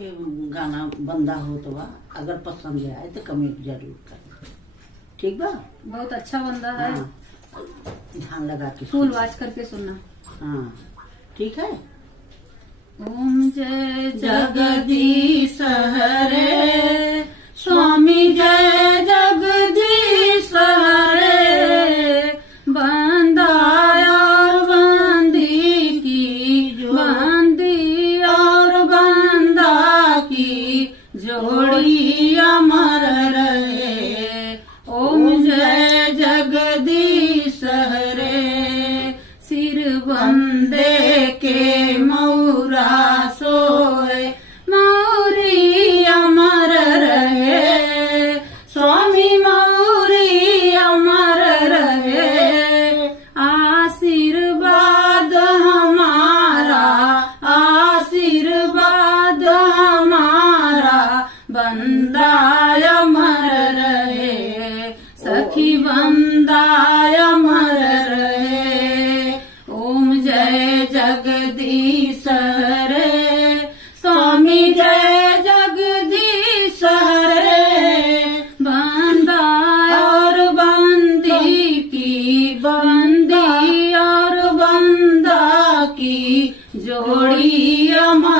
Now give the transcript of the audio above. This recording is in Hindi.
के गाना बंदा हो तो बा, अगर पसंद आए तो कमेंट जरूर करना। ठीक बा? बहुत अच्छा बंदा है। हाँ, ध्यान लगा के फुल सुनना। वॉच करके सुनना। हाँ ठीक है। ओम जय जगदीश हरे, स्वामी जय जगदीश हरे, बंदा और बंदी की, बंदी और बंदा की जोड़ी अमर रहे। ओम जय जगदीश हरे। सिर बंदे के मौरा सोए, मौरी अमर रहे। स्वामी मौरी अमर रहे। आशीर्वाद हमारा, आशीर्वाद हमारा, बंदा अमर रहे। सखी बंदा अमर रहे। ओम जय जगदीश हरे, स्वामी जय जगदीश हरे। बंदा और बंदी की, बंदी और बंदा की जोड़ी अमर